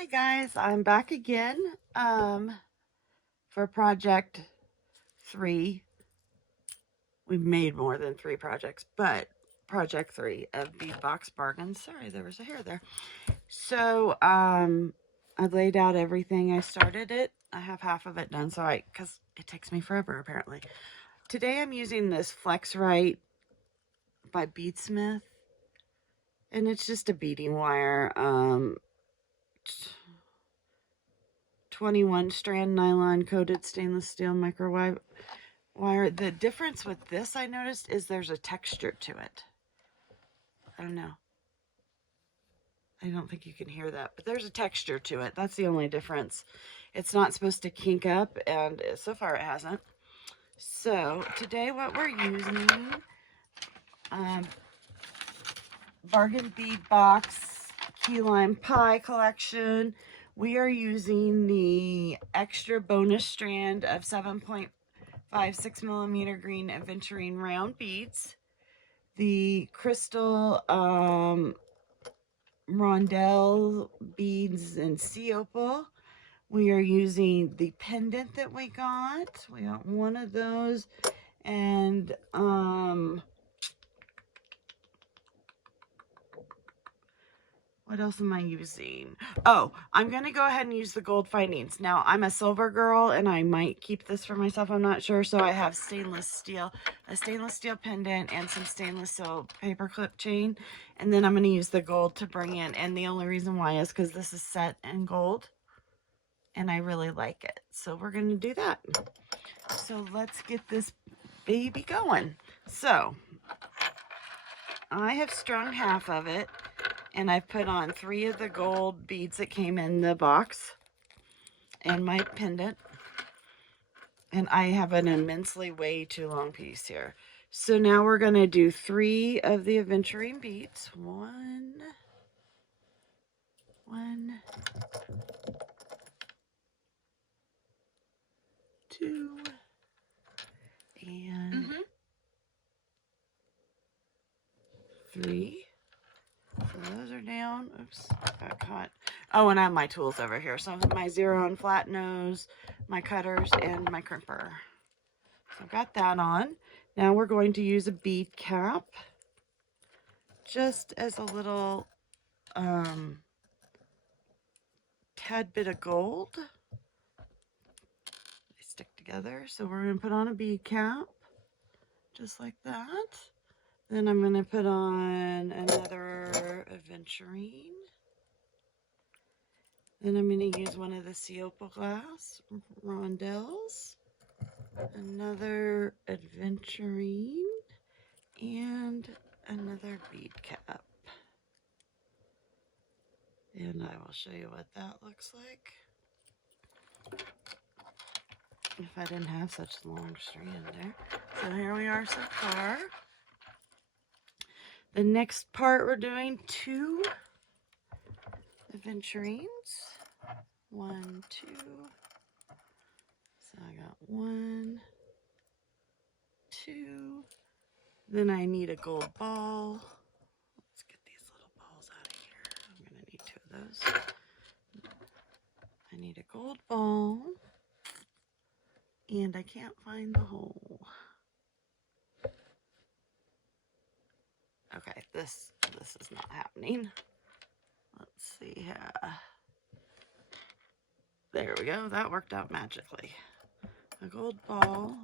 Hi guys, I'm back again for project 3. We've made more than 3 projects, but project 3 of Bead Box bargains. Sorry, there was a hair there. So I laid out everything. I started it. I have half of it done, so because it takes me forever apparently. Today I'm using this Flex Right by Beadsmith, and it's just a beading wire. 21 strand nylon coated stainless steel microwave wire. The difference with this I noticed is there's a texture to it. I don't know. I don't think you can hear that, but there's a texture to it. That's the only difference. It's not supposed to kink up, and so far it hasn't. So today what we're using, Bargain Bead Box Key Lime Pie collection. We are using the extra bonus strand of 7.56 millimeter green aventurine round beads, the crystal Rondelle beads and sea opal. We are using the pendant that we got. We got one of those, and what else am I using? Oh, I'm going to go ahead and use the gold findings. Now, I'm a silver girl, and I might keep this for myself. I'm not sure. So I have a stainless steel pendant, and some stainless steel paperclip chain. And then I'm going to use the gold to bring in. And the only reason why is because this is set in gold, and I really like it. So we're going to do that. So let's get this baby going. So I have strung half of it, and I've put on 3 of the gold beads that came in the box and my pendant. And I have an immensely way too long piece here. So now we're going to do 3 of the aventurine beads. 1, 2, and 3. So those are down. Oops, got caught. Oh, and I have my tools over here. So I have my 0 and flat nose, my cutters, and my crimper. So I've got that on. Now we're going to use a bead cap, just as a little tad bit of gold. They stick together. So we're going to put on a bead cap, just like that. Then I'm going to put on another aventurine. Then I'm going to use one of the sea opal glass rondelles, another aventurine, and another bead cap. And I will show you what that looks like if I didn't have such a long strand there. So here we are so far. The next part we're doing 2 aventurines. 1, 2. So I got 1, 2. Then I need a gold ball. Let's get these little balls out of here. I'm going to need 2 of those. I need a gold ball. And I can't find the hole. Okay, this is not happening. Let's see here. There we go. That worked out magically. A gold ball,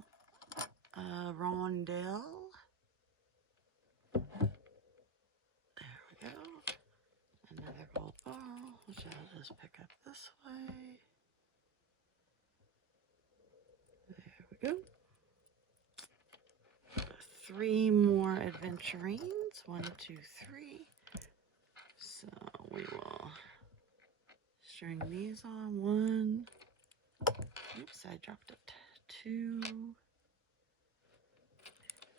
a rondelle. There we go. Another gold ball, which I'll just pick up this way. There we go. 3 more aventurines. 1, 2, 3. So we will string these on. 1. Oops, I dropped it. 2.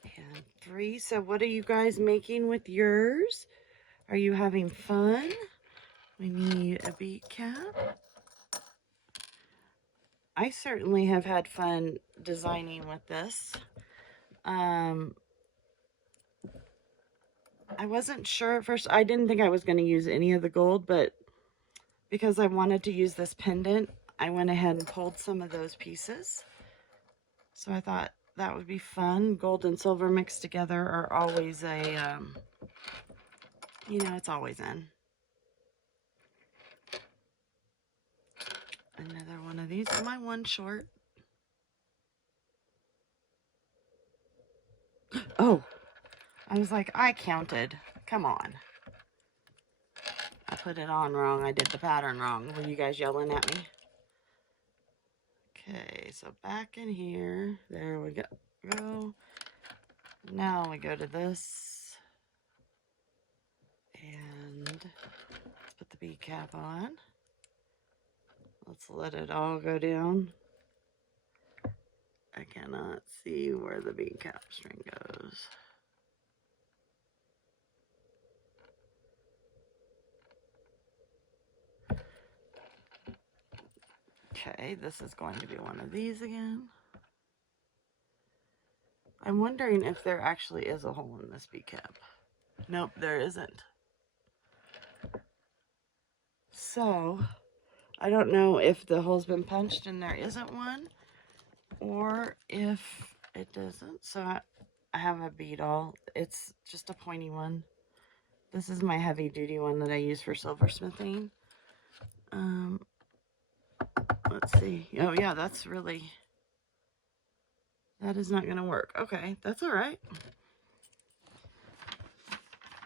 And 3. So what are you guys making with yours? Are you having fun? We need a bead cap. I certainly have had fun designing with this. I wasn't sure at first. I didn't think I was going to use any of the gold, but because I wanted to use this pendant, I went ahead and pulled some of those pieces. So I thought that would be fun. Gold and silver mixed together are always a, you know, it's always in. Another one of these. Am I one short? Oh, I was like, I counted. Come on. I put it on wrong. I did the pattern wrong. Were you guys yelling at me? Okay, so back in here. There we go. Now we go to this. And let's put the bead cap on. Let's let it all go down. I cannot see where the bead cap string goes. Okay, this is going to be one of these again. I'm wondering if there actually is a hole in this bead cap. Nope, there isn't. So, I don't know if the hole's been punched and there isn't one, or if it doesn't. So I have a bead awl. It's just a pointy one. This is my heavy duty one that I use for silversmithing. Let's see. Oh yeah, that is not going to work. Okay, that's all right.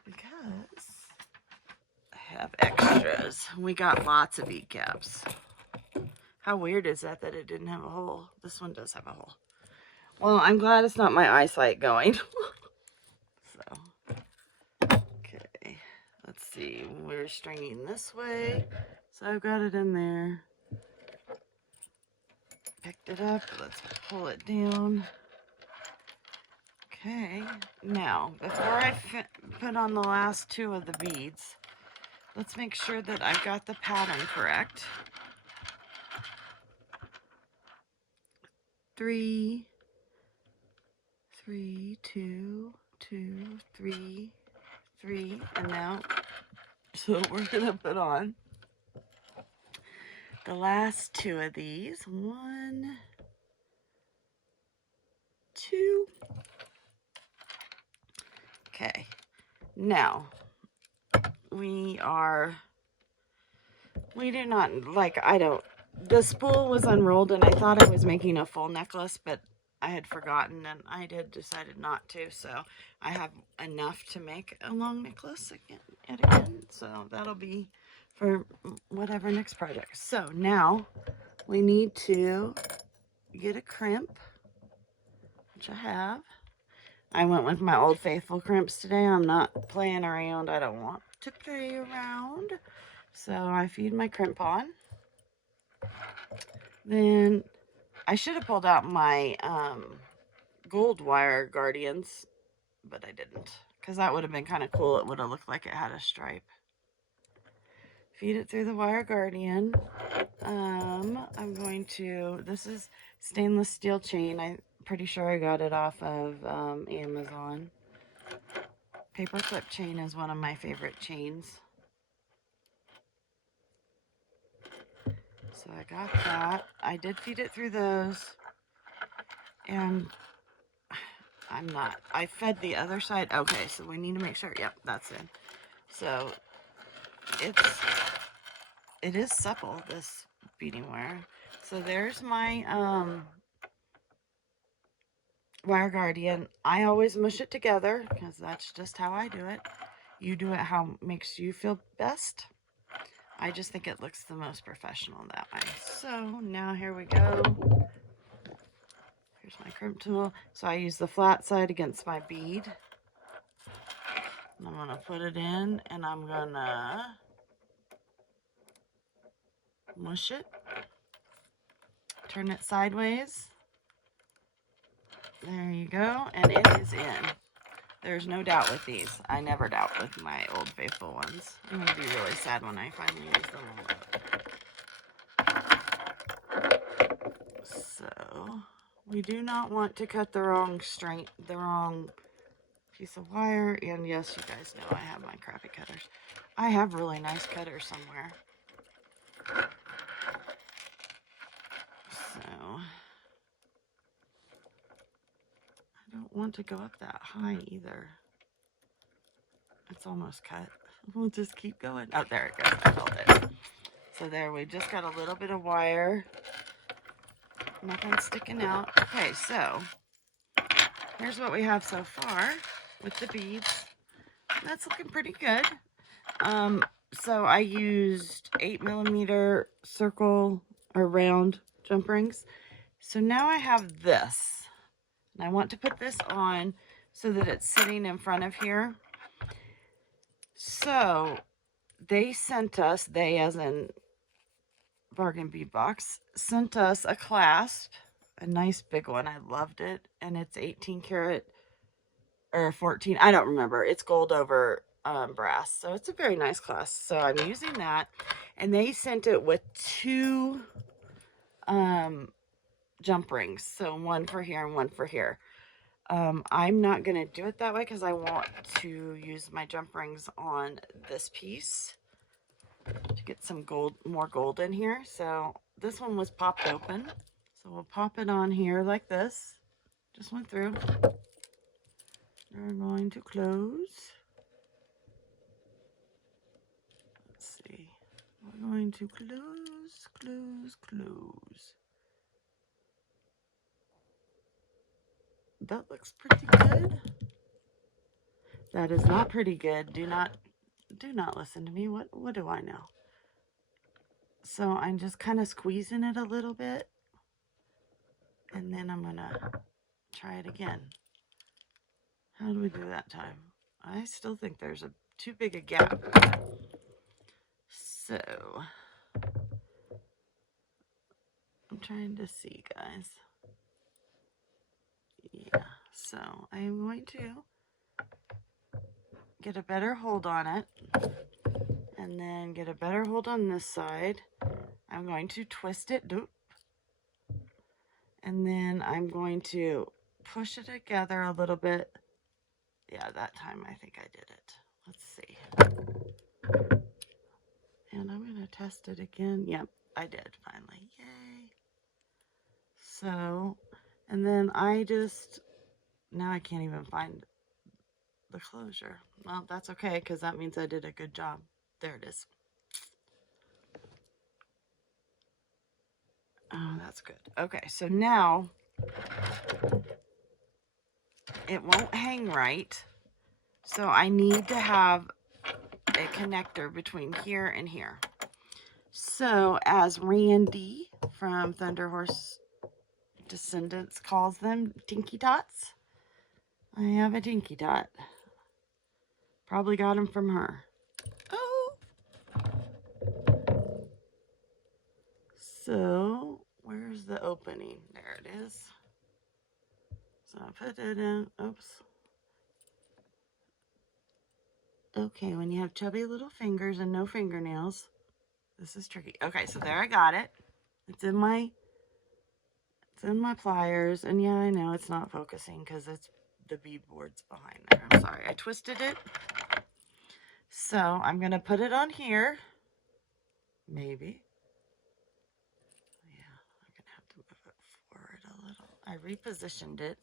Because I have extras. We got lots of bead caps. How weird is that it didn't have a hole? This one does have a hole. Well, I'm glad it's not my eyesight going. So, okay, let's see. We're stringing this way. So I've got it in there. Picked it up. Let's pull it down. Okay, now, before I put on the last two of the beads, let's make sure that I've got the pattern correct. 3, 3, 2, 2, 3, 3, and now, so we're gonna put on the last two of these. 1, 2. Okay, now we do not, like, the spool was unrolled and I thought I was making a full necklace, but I had forgotten and I decided not to. So I have enough to make a long necklace again. So that'll be for whatever next project. So now we need to get a crimp, which I have. I went with my Old Faithful crimps today. I'm not playing around. I don't want to play around. So I feed my crimp on. Then I should have pulled out my gold wire guardians, but I didn't, because that would have been kind of cool. It would have looked like it had a stripe. Feed it through the wire guardian. I'm going to, this is stainless steel chain. I'm pretty sure I got it off of Amazon. Paperclip Chain is one of my favorite chains. So I got that. I did feed it through those. And I fed the other side. Okay, so we need to make sure. Yep, that's in. So it is supple, this beading wire. So there's my wire guardian. I always mush it together because that's just how I do it. You do it how makes you feel best. I just think it looks the most professional that way. So now here we go. Here's my crimp tool. So I use the flat side against my bead. And I'm gonna put it in and I'm gonna mush it. Turn it sideways. There you go, and it is in. There's no doubt with these. I never doubt with my Old Faithful ones. I'm going to be really sad when I finally use them all up. So, we do not want to cut the wrong piece of wire. And yes, you guys know I have my crappy cutters. I have really nice cutters somewhere. So I don't want to go up that high either. It's almost cut. We'll just keep going. Oh, there it goes. I felt it. So there, we just got a little bit of wire. Nothing sticking out. Okay, so here's what we have so far with the beads. That's looking pretty good. So I used 8mm circle or round jump rings. So now I have this. And I want to put this on so that it's sitting in front of here. So they sent us, they as in Bargain Bead Box, sent us a clasp, a nice big one. I loved it. And it's 18 karat or 14, I don't remember. It's gold over brass. So it's a very nice clasp. So I'm using that. And they sent it with 2 jump rings. So one for here and one for here. I'm not going to do it that way because I want to use my jump rings on this piece to get some gold, more gold in here. So this one was popped open. So we'll pop it on here like this. Just went through. We're going to close. Let's see. We're going to close, close, close. That looks pretty good. That is not pretty good. Do not listen to me. What do I know? So I'm just kind of squeezing it a little bit. And then I'm gonna try it again. How do we do that time? I still think there's too big a gap. So I'm trying to see, guys. Yeah, so I'm going to get a better hold on it and then get a better hold on this side. I'm going to twist it, and then I'm going to push it together a little bit. Yeah, that time I think I did it. Let's see. And I'm going to test it again. Yep, I did finally. Yay. So, and then now I can't even find the closure. Well, that's okay because that means I did a good job. There it is. Oh, that's good. Okay, so now it won't hang right. So I need to have a connector between here and here. So as Randy from Thunder Horse Descendants calls them, Tinky Tots, I have a Tinky Tot. Probably got him from her. Oh! So, where's the opening? There it is. So I put it in. Oops. Okay, when you have chubby little fingers and no fingernails, this is tricky. Okay, so there I got it. It's in my pliers, and yeah, I know it's not focusing because it's the bead board's behind there. I'm sorry, I twisted it. So I'm gonna put it on here. Maybe. Yeah, I'm gonna have to move it forward a little. I repositioned it.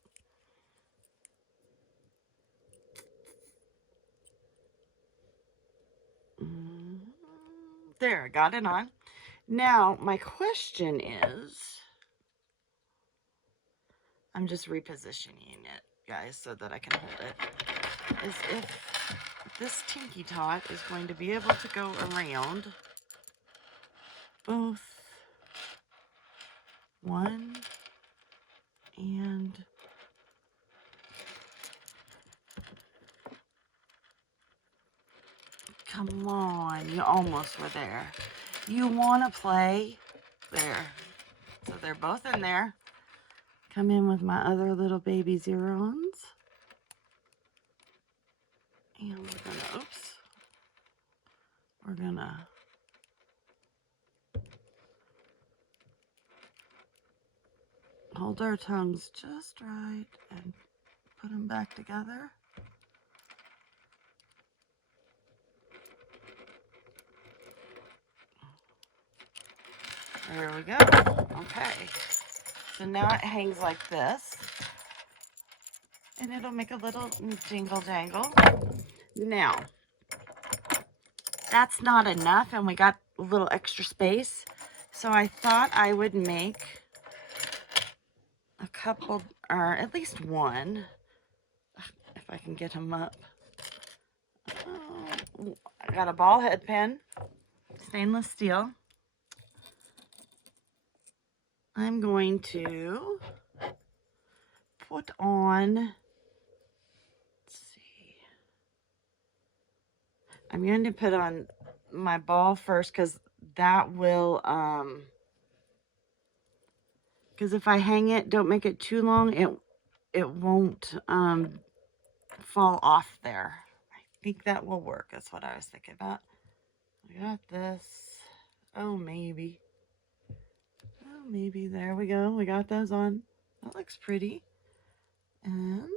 There, I got it on. Now, my question is, I'm just repositioning it, guys, so that I can hold it, is if this Tinky Tot is going to be able to go around both one and come on, you almost were there. You want to play there. So they're both in there. Come in with my other little baby zero-ons. And we're gonna hold our tongues just right and put them back together. There we go. Okay. So now it hangs like this. And it'll make a little jingle jangle. Now, that's not enough, and we got a little extra space. So I thought I would make a couple, or at least one, if I can get them up. I got a ball head pen, stainless steel. I'm going to put on, let's see, I'm going to put on my ball first because that will, because if I hang it, don't make it too long, it won't fall off there. I think that will work. That's what I was thinking about. I got this. Oh, maybe. Oh, maybe. There we go. We got those on. That looks pretty. And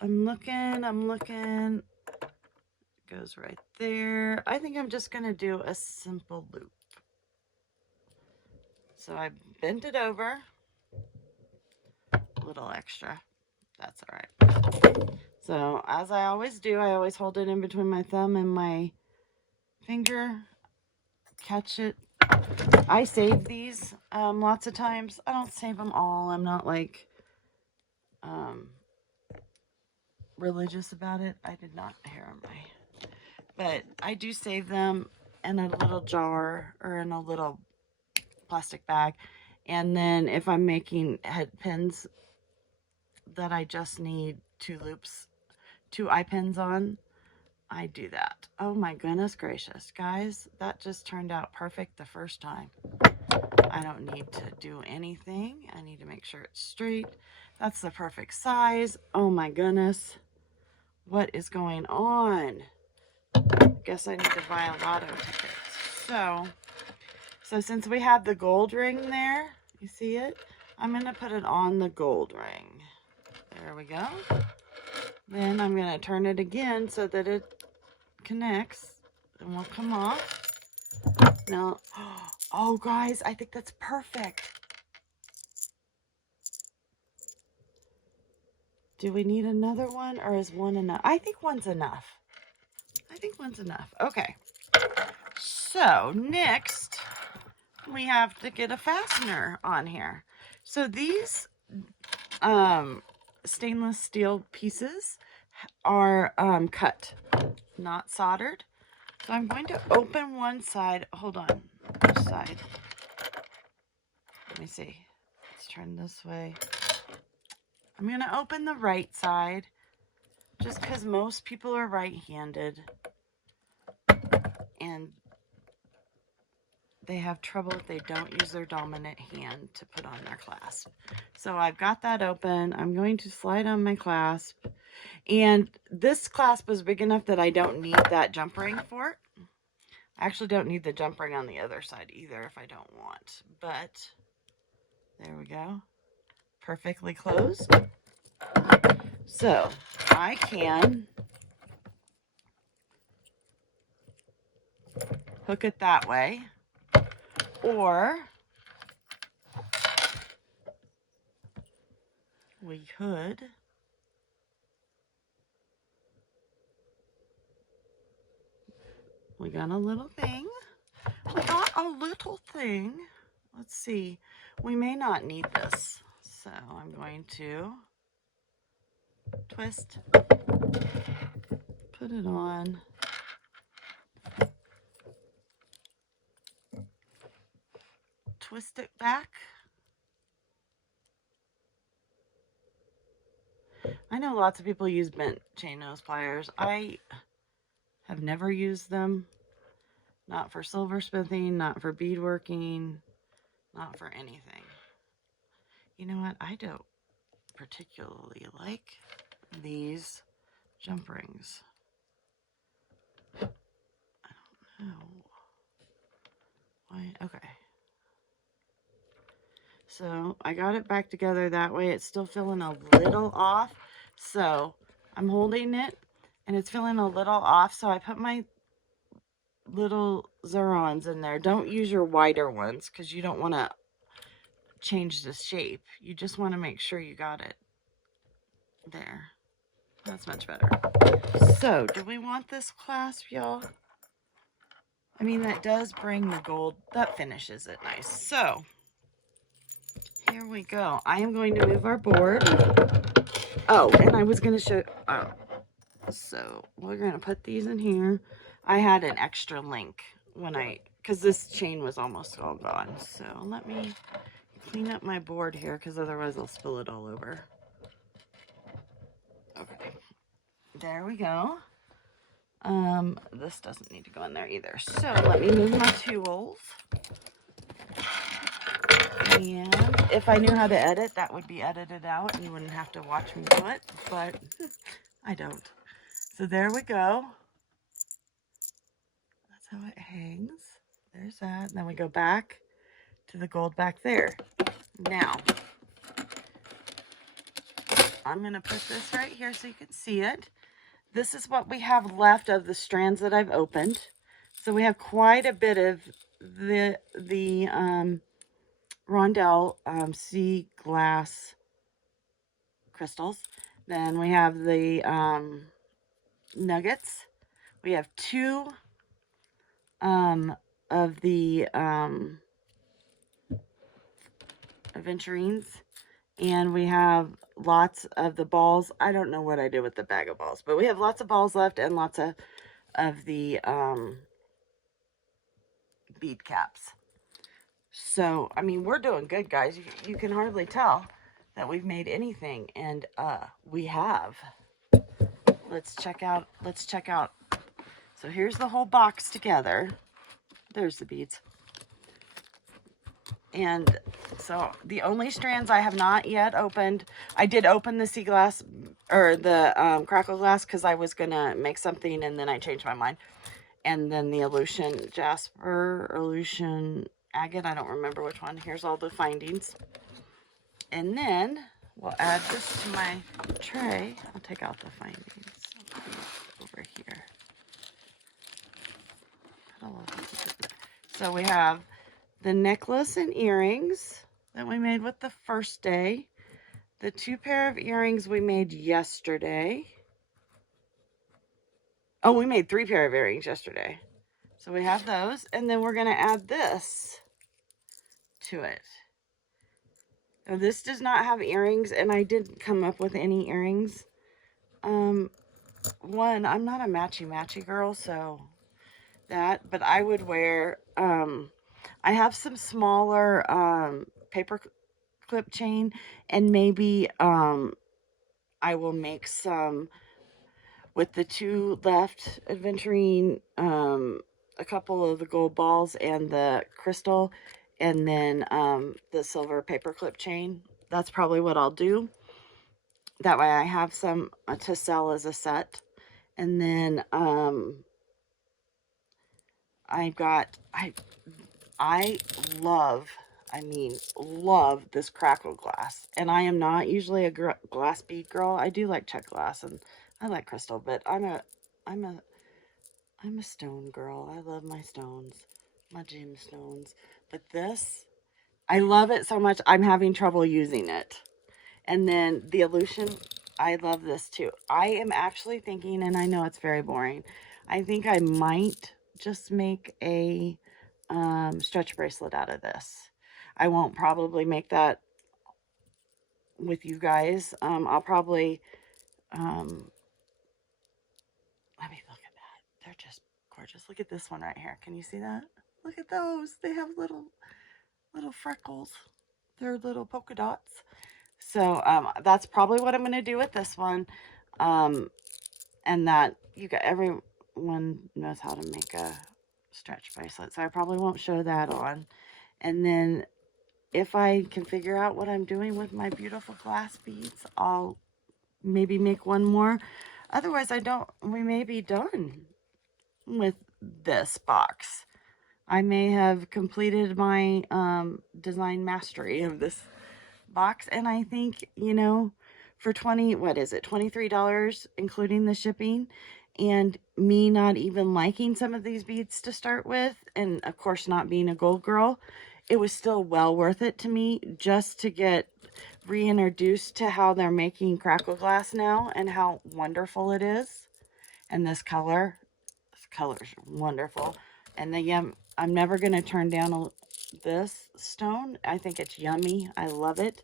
I'm looking. It goes right there. I think I'm just going to do a simple loop. So I bent it over. A little extra. That's all right. So as I always do, I always hold it in between my thumb and my finger. Catch it. I save these lots of times. I don't save them all. I'm not like religious about it. I did not hair my, but I do save them in a little jar or in a little plastic bag. And then if I'm making head pins that I just need 2 loops, 2 eye pins on, I do that. Oh my goodness gracious, guys, that just turned out perfect the first time. I don't need to do anything. I need to make sure it's straight. That's the perfect size. Oh my goodness. What is going on? Guess I need to buy a lotto ticket. So since we have the gold ring there, you see it? I'm going to put it on the gold ring. There we go. Then I'm going to turn it again so that it connects and will come off. Now, oh guys, I think that's perfect. Do we need another one, or is one enough? I think one's enough. I think one's enough. Okay. So next, we have to get a fastener on here. So these stainless steel pieces are cut, not soldered. So I'm going to open one side. Hold on. Which side? Let me see. Let's turn this way. I'm going to open the right side just because most people are right-handed and they have trouble if they don't use their dominant hand to put on their clasp. So I've got that open. I'm going to slide on my clasp. And this clasp is big enough that I don't need that jump ring for it. I actually don't need the jump ring on the other side either if I don't want. But there we go. Perfectly closed. So I can hook it that way, or we got a little thing. We got a little thing. Let's see. We may not need this. So I'm going to twist, put it on. Twist it back. I know lots of people use bent chain nose pliers. I have never used them. Not for silversmithing, not for beadworking, not for anything. You know what? I don't particularly like these jump rings. I don't know why. Okay. So I got it back together that way. It's still feeling a little off. So I'm holding it and it's feeling a little off. So I put my little zircons in there. Don't use your wider ones because you don't want to change the shape. You just want to make sure you got it there. That's much better. So, do we want this clasp, y'all? I mean, that does bring the gold. That finishes it nice. So, here we go. I am going to move our board. Oh, and I was going to show... Oh, so we're going to put these in here. I had an extra link when because this chain was almost all gone. So, let me clean up my board here because otherwise I'll spill it all over. Okay. There we go. This doesn't need to go in there either. So let me move my tools. And if I knew how to edit, that would be edited out and you wouldn't have to watch me do it, but I don't. So there we go. That's how it hangs. There's that. And then we go back to the gold back there. Now, I'm going to put this right here so you can see it. This is what we have left of the strands that I've opened. So we have quite a bit of the Rondelle sea glass crystals. Then we have the nuggets. We have 2 of the aventurines. And we have lots of the balls. I don't know what I did with the bag of balls, but we have lots of balls left and lots of the bead caps. So, I mean, we're doing good, guys. You can hardly tell that we've made anything, and we have. Let's check out. So here's the whole box together. There's the beads. And so the only strands I have not yet opened, I did open the sea glass or the crackle glass because I was gonna make something and then I changed my mind. And then the Illusion Jasper, Illusion Agate, I don't remember which one. Here's all the findings. And then we'll add this to my tray. I'll take out the findings over here. So we have the necklace and earrings that we made with the first day. The 2 pair of earrings we made yesterday. Oh, we made 3 pair of earrings yesterday. So we have those. And then we're going to add this to it. Now, this does not have earrings, and I didn't come up with any earrings. One, I'm not a matchy-matchy girl, so that. But I would wear... I have some smaller Paperclip Chain, and maybe I will make some with the 2 left aventurine, a couple of the gold balls and the crystal, and then the silver Paperclip Chain. That's probably what I'll do. That way I have some to sell as a set. And then I love this crackle glass. And I am not usually a glass bead girl. I do like check glass and I like crystal, but I'm a stone girl. I love my stones, my gemstones. But this, I love it so much, I'm having trouble using it. And then the Illusion, I love this too. I am actually thinking, and I know it's very boring, I think I might just make a stretch bracelet out of this. I won't probably make that with you guys. I'll probably, let me look at that. They're just gorgeous. Look at this one right here. Can you see that? Look at those. They have little freckles. They're little polka dots. So that's probably what I'm going to do with this one. And that everyone knows how to make a stretch bracelet. So I probably won't show that on. And then if I can figure out what I'm doing with my beautiful glass beads, I'll maybe make one more. Otherwise, we may be done with this box. I may have completed my design mastery of this box. And I think, for what is it, $23, including the shipping and me not even liking some of these beads to start with, and of course not being a gold girl, it was still well worth it to me just to get reintroduced to how they're making crackle glass now and how wonderful it is. And this color's wonderful. And I'm never going to turn down this stone. I think it's yummy. I love it.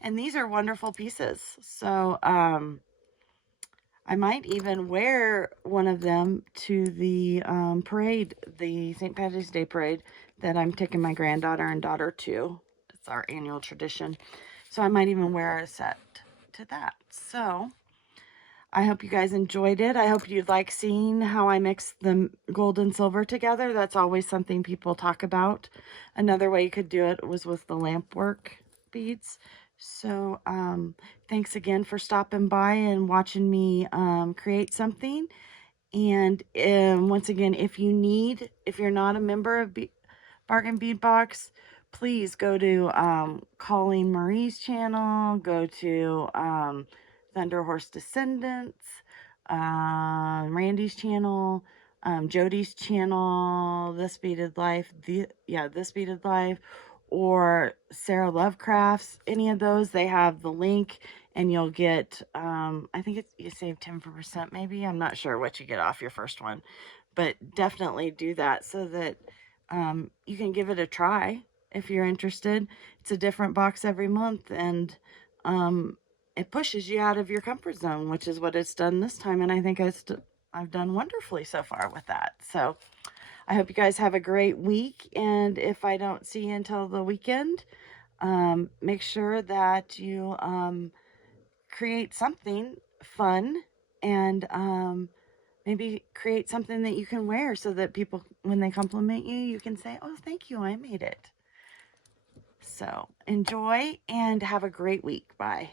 And these are wonderful pieces. So, I might even wear one of them to the parade, the St. Patrick's Day parade that I'm taking my granddaughter and daughter to. It's our annual tradition. So I might even wear a set to that. So I hope you guys enjoyed it. I hope you like seeing how I mix the gold and silver together. That's always something people talk about. Another way you could do it was with the lamp work beads. So thanks again for stopping by and watching me create something. And once again, if you're not a member of Bargain Bead Box, please go to Colleen Marie's channel, go to Thunder Horse Descendants, Randy's channel, Jody's channel, This Beaded Life, This Beaded Life, or Sarah Lovecraft's. Any of those, they have the link, and you'll get, I think you save 10% maybe. I'm not sure what you get off your first one, but definitely do that so that you can give it a try if you're interested. It's a different box every month, and it pushes you out of your comfort zone, which is what it's done this time. And I think I've done wonderfully so far with that. So I hope you guys have a great week. And if I don't see you until the weekend, make sure that you create something fun and maybe create something that you can wear so that people, when they compliment you, you can say, oh, thank you, I made it. So enjoy and have a great week. Bye.